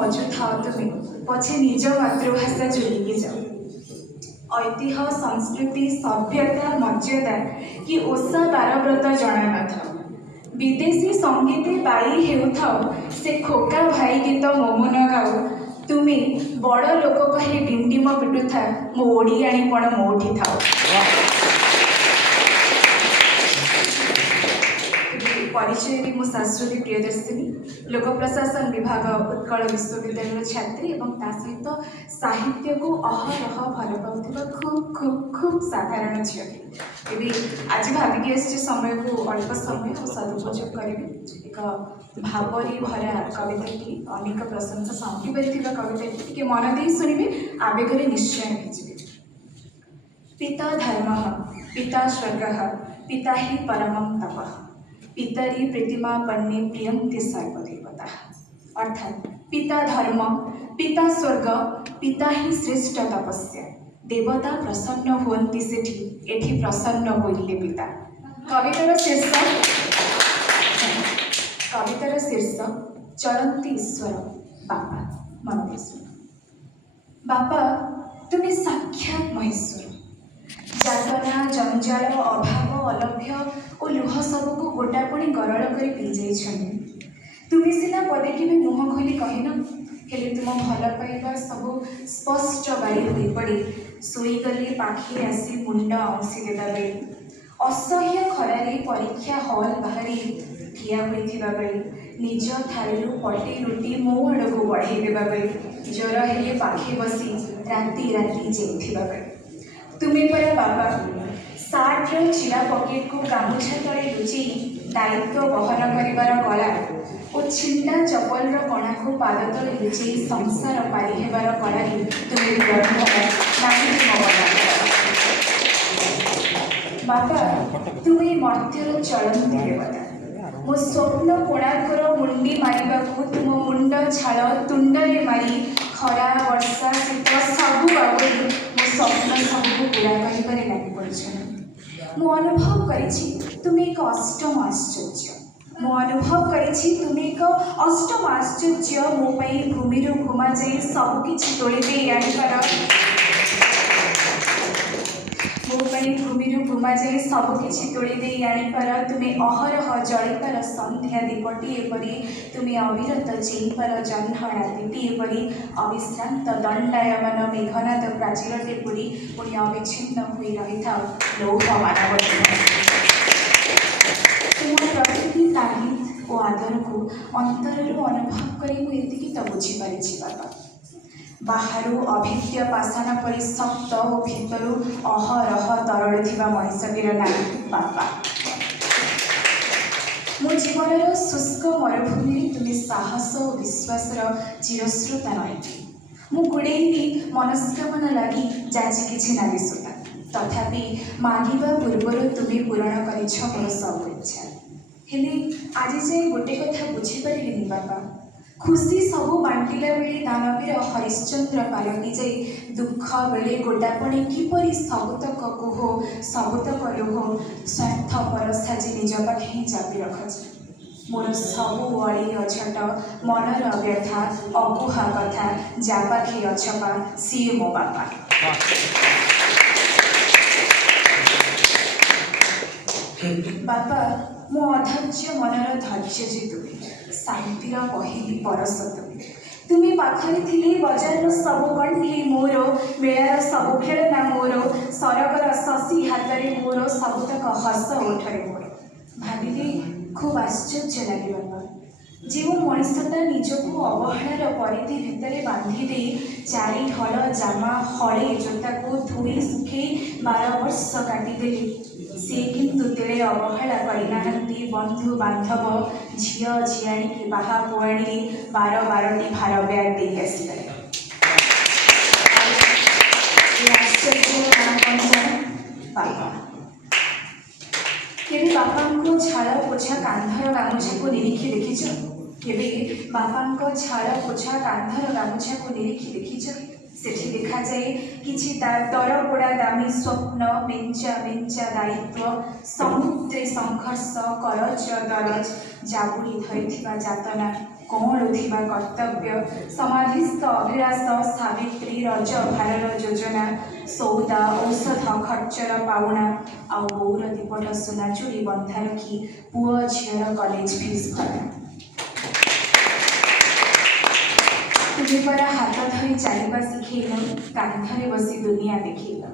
मौजूद थाओ तुम्हें पछे निज मातृभाषा चुलिके जाओ। ऐतिह्य संस्कृति सभ्यता मर्यादा कि ओषा बारव्रत जना न था विदेशी संगीते बाई हेउथाओ से खोका भाई गीत मोमुन गाओ तुम्हें बड़ लोक कहे डिंडिम पिटुथा मो ओडियाणी पण मोठी थाओ। परिचय भी मो शाश्वती प्रियदर्शिनी लोक प्रशासन विभाग उत्कल विश्वविद्यालय छात्री और ता सहित साहित्य को अहरह भल पाउथिबा खूब खूब खूब साधारण झील आज भाविकी आसी समय को अल्प समय और सदुपयोग करी एक भावरी भरा कविताटी अनेक प्रशंसा सामि पारिथिबा कविताटी के मन दे शुणिबे आवेगरे निश्चय भिजिबे। पिता धर्म पिता स्वर्ग पिता ही परमं तपः पितरी प्रतिमा पन्ने प्रियंते सर्वदेवता अर्थात पिता धर्म पिता स्वर्ग पिता ही श्रेष्ठ तपस्या देवता प्रसन्न हुअन्ति सेठी एठी प्रसन्न होइले पिता। कवितार शीर्षक चलंती ईश्वर बापा मन देश बापा तुम्हें साक्षात महेश्वर जातना जंजाल अभाव अलभ्य और लुह सबको गोटापणी गरल कर पी जाइछन्ति तुम्हें सीना पदे के मुह खोली कहन हेले तुम भल पाइबा सब स्पष्ट बारी हो पड़े शोईगले पाखे आसी मुंड औंसी देवा बेले असह्य खरारे परीक्षा हॉल बाहरी ठिया होइथिबा बेले निज थाली पटे रुटी मो आड़ को बढ़े देवा बेले ज्वर हेले पाखे बसी राति राति जेइथिबा बेले तुम्हें परा बाबा सार्टर चिरा पकेट को गामुछा तले लुचि दायित्व बहन करिवार कला और छिंटा चपल कणा को पाद तले लुचि संसार पारी हेबार कला तुम्हें बाबा तुम्हें मर्त्यर चलंती देवता मो स्वप्न कोणार्कर मुंडी मारिबाकू तुम मुंड छाल तुंडरे मारी खरा वर्षा शीत सबू बाबू मो स्वप्न सबू पूरा कर लगी पड़े मु अनुभव करिछि तुम्हें एक अष्टम आश्चर्य मु अनुभव करिछि तुम्हें एक अष्टम आश्चर्य मो पई भूमि रो घुमा जाई सब किछि तोली दे आनिपार मो पई भूमि रो घुमा जाई सब किछि तोली दे आनिपार तुम्हें अहरह जळिपार संध्या दीपटीए परी तुम्हें अविरत चेईपार जह्नड़ा दीपीए परी अविश्रांत दंडायमान मेघनाद प्राचीरटे पुरी पुणी अविच्छिन्न होई रही था लौह मानव तुम प्रकृति तागिद और आदर को अंतरु अनुभव करी मुझे तो बुझीपारी बाबा बाहर अभिज्ञ पाषाण परी सप्त और भितर अहरह तरल थिबा मनीषटीर ना बापा मो जीवन शुष्क मरुभूमि तुम्हें साहस और विश्वास चिरस्रोता नईटी मु गुड़ेनी मनस्कामना लगी जाची किछि ना दिसुता तथापि मागिबा पूर्वर तुम्हें पूरण करिछ मोर सब इच्छा हेले आज जाए गोटे कथा बुझीपारे बापा खुशी सबू बांटिला बेले दानवीर हरिश्चंद्र पालटी जाई दुख बेले गोटापणे किपरि सबुतक कुह सबुतक लोह स्वार्थपर साजी निज पाखे ही चापी रखछि मोर सबू अड़ी अछट मनर व्यथा अकुहा कथा जा पाखे अछपा सी मो बापा बापा मो अधैर्य मनर धैर्य जे तुम्हें शांतिर पहली परस तुम्हें पाखरे थिले बजार सब कंठी मोर मेलार सब खेलना मोर सरगर शशि हाथ में मोर सबुतक हस ओठरे मोर भाविले खूब आश्चर्य लगे बाबा जो मनीषटा निजक अवहेलार परिधि भितर बांधी दे चारि हल जामा हले जोता को धोई सुखे 12 वर्ष काटिदेले सी किंतु तेरे अवहेला करना बंधु बांधव झील झीआणी की बाहा पुआणी 12 भार ब्याग दे आसगले बापा केबे बापा को झाड़ पोछा कांधर गामुछा को निरीखी देखीच केबे बापा को झाड़ पोछा कांधर गामुछा को निरीखी देखीच सेठी देखा जाए किछि दरपोड़ा दामी स्वप्न बेंचा बेंचा दायित्व समुद्रे संघर्ष करज दरज जाबुड़ी धरिथिबा जातना କଅଁଳୁଥିବା କର୍ତ୍ତବ୍ୟ ସମାଧିସ୍ଥ ଅଭିଳାଷ ସାବିତ୍ରୀ ରଜ ଭାରର ଯୋଜନା ସଉଦା ଔଷଧ ଖର୍ଚ୍ଚର ପାଉଣା ଆଉ ବୋଉର ଦିପଟ ସୁନା ଚୁଡ଼ି ବନ୍ଧା ରଖି ପୁଅ ଝିଅର କଲେଜ ଫିସ୍ ଭରା। ତୁମେ ପରା ହାତ ଧରି ଚାଲିବା ଶିଖେଇଲ, କାନ୍ଧରେ ବସି ଦୁନିଆ ଦେଖେଇଲ।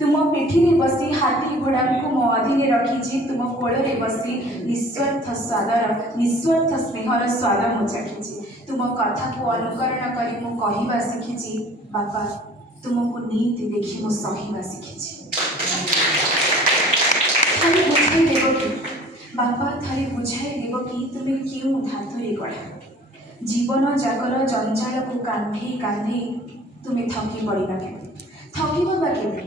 ତୁମ ପିଠିରେ ବସି ହାତୀ ଘୋଡ଼ାଙ୍କୁ ମୋ ଅଧୀନରେ ରଖିଛି, ତୁମ କୋଳରେ ବସି ନିସ୍ୱାର୍ଥ ସ୍ୱାଦର ନିସ୍ୱାର୍ଥ ସ୍ନେହର ସ୍ୱାଦ ମୁଁ ଚାଖିଛି। ତୁମ କଥାକୁ ଅନୁକରଣ କରି ମୁଁ କହିବା ଶିଖିଛି, ବାପା ତୁମକୁ ନୀତି ଦେଖି ମୁଁ ସହିବା ଶିଖିଛି। ଥରେ ବୁଝାଇ ଦେବ କି ବାପା, ଥରେ ବୁଝାଇ ଦେବ କି ତୁମେ କେଉଁ ଧାତୁରେ ଗଢ଼ା। ଜୀବନ ଯାକର ଜଞ୍ଜାଳକୁ କାନ୍ଧେଇ କାନ୍ଧେଇ ତୁମେ ଥକି ପଡ଼ିବ କେବେ? ଥକିବ ବା କେବେ?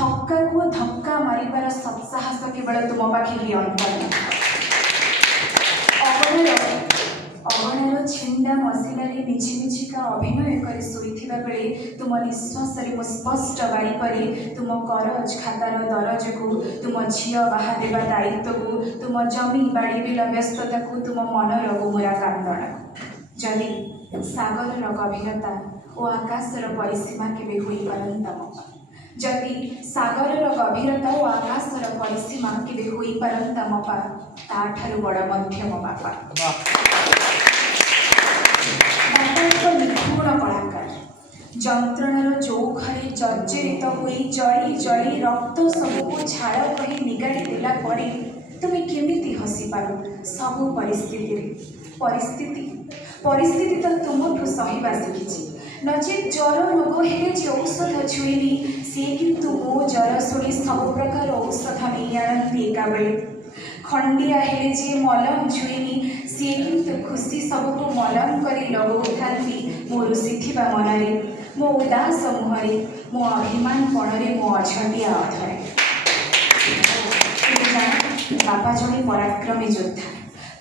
ଥକ୍କାକୁ ଧକ୍କା ମାରିବାର ସତ୍ସାହସ କେବଳ ତୁମ ପାଖେ ହିଁ ଅନ୍ତର। ଅଗଣାର ଛିଣ୍ଡା ମସିଲାରେ ମିଛି ମିଛିକା ଅଭିନୟ କରି ଶୋଇଥିବା ବେଳେ ତୁମ ନିଶ୍ୱାସରେ ମୁଁ ସ୍ପଷ୍ଟ ବାରିପାରି ତୁମ କରଜ ଖାତାର ଦରଜକୁ, ତୁମ ଝିଅ ବାହା ଦେବା ଦାୟିତ୍ୱକୁ, ତୁମ ଜମି ବାଡ଼ି ବିଲ ବ୍ୟସ୍ତତାକୁ, ତୁମ ମନର ଗୁମୁରା କାନ୍ଦଣାକୁ। ଯଦି ସାଗରର ଗଭୀରତା ଓ ଆକାଶର ପରିସୀମା କେବେ ହୋଇପାରନ୍ତା ମପା, ଯଦି ସାଗରର ଗଭୀରତା ଓ ଆକାଶର ପରିସୀମା କେବେ ହୋଇପାରନ୍ତା ମପା, ତାଠାରୁ ବଡ଼ ମଧ୍ୟମ ବାପା। ବାପା ଏକ ନିପୁଣ କଳାକାର। ଯନ୍ତ୍ରଣାର ଚୌଖରେ ଜର୍ଜରିତ ହୋଇ ଜଳି ଜଳି ରକ୍ତ ସବୁକୁ ଝାଳ କହି ନିଗାଡ଼ି ଦେଲା ପରେ ତୁମେ କେମିତି ହସିପାର ସବୁ ପରିସ୍ଥିତିରେ? ପରିସ୍ଥିତି ତ ତୁମଠୁ ସହିବା ଶିଖିଛି। ନଚେତ୍ ଜ୍ୱର ରୋଗ ହେଲେ ଯେ ଔଷଧ ଛୁଇଁନି, ସିଏ କିନ୍ତୁ ମୋ ଜ୍ୱର ଶୁଣି ସବୁ ପ୍ରକାର ଔଷଧ ନେଇ ଆଣନ୍ତି ଏକାବେଳେ। ଖଣ୍ଡିଆ ହେଲେ ଯେ ମଲମ ଛୁଇଁନି, ସିଏ କିନ୍ତୁ ଖୁସି ସବୁକୁ ମଲମ କରି ଲଗଉଥାନ୍ତି ମୋ ରୁଷିଥିବା ମନରେ, ମୋ ଉଦାସ ମୁହଁରେ, ମୋ ଅଭିମାନ ପଣରେ, ମୋ ଅଝଟିଆ ଅଧରେ। ବାପା ଜଣେ ପରାକ୍ରମୀ ଯୋଦ୍ଧା,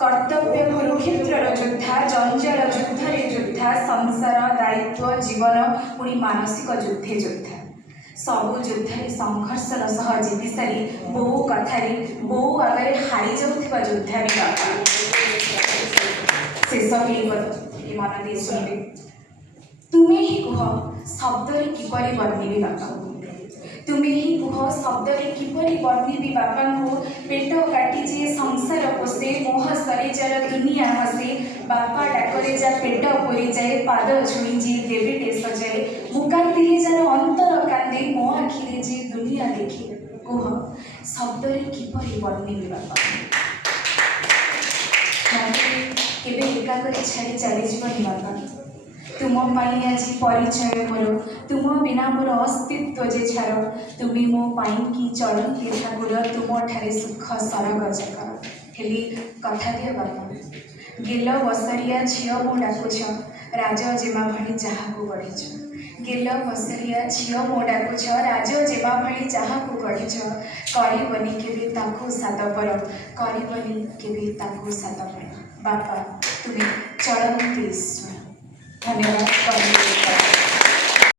କର୍ତ୍ତବ୍ୟ କୁରୁକ୍ଷେତ୍ରର ଯୋଦ୍ଧା, ଜଞ୍ଜାଳ ଯୁଦ୍ଧରେ ଯୋଦ୍ଧା, ସଂସାର ଦାୟିତ୍ୱ ଜୀବନ ପୁଣି ମାନସିକ ଯୁଦ୍ଧେ ଯୋଦ୍ଧା। ସବୁ ଯୁଦ୍ଧରେ ସଂଘର୍ଷର ସହ ଜିତି ସାରି ବୋଉ କଥାରେ ବୋଉ ଆଗରେ ହାରି ଯାଉଥିବା ଯୋଦ୍ଧା ବି ବାପା। ଶେଷ କ୍ଲିପର ଟିକେ ମନ ଦେଇ ଶୁଣିବେ। ତୁମେ ହିଁ କୁହ ଶବ୍ଦରେ କିପରି ବର୍ଣ୍ଣିବି ବାପା, ତୁମେ ହିଁ କୁହ ଶବ୍ଦରେ କିପରି ବର୍ଣ୍ଣିବି ବାପାଙ୍କୁ। ପେଟ କାଟି ଯେ ସଂସାର ପୋଷେ, ମୋହ ସରେ ଯାର ଦୁନିଆ ହସେ, ବାପା ଡାକରେ ଯା ପେଟ ପୁରିଯାଏ, ପାଦ ଛୁଇଁ ଯେ ଦେବୀଟେ ସଜାଏ, ମୁକାନ୍ଦିରେ ଯାର ଅନ୍ତର କାନ୍ଦେ, ମୋ ଆଖିରେ ଯେ ଦୁନିଆ ଦେଖେ। କୁହ ଶବ୍ଦରେ କିପରି ବର୍ଣ୍ଣିବି ବାପା। କେବେ ଏକା କରି ଛାଡ଼ି ଚାଲିଯିବନି ବାପା। ତୁମ ପାଇଁ ଆଜି ପରିଚୟ ମୋର, ତୁମ ବିନା ମୋର ଅସ୍ତିତ୍ୱ ଯେ ଛାର। ତୁମେ ମୋ ପାଇଁ କି ଚଳନ୍ତି ଠାକୁର, ତୁମଠାରେ ସୁଖ ସରଗ ଯାକର। ହେଲି କଥା ଦିଅ ବାପା, ଗେଲ ବସରିଆ ଝିଅ ମୋ ଡାକୁଛ, ରାଜଜେମା ଭଳି ଯାହାକୁ ଗଢ଼ିଛ। ଗେଲ ବସରିଆ ଝିଅ ମୋ ଡାକୁଛ, ରାଜଜେମା ଭଳି ଯାହାକୁ ଗଢ଼ିଛ। କରିବନି କେବେ ତାକୁ ସାତପର, କରିବନି କେବେ ତାକୁ ସାତପର। ବାପା ତୁମେ ଚଳନ୍ତି ଈଶ୍ୱର। ଧନ୍ୟବାଦ।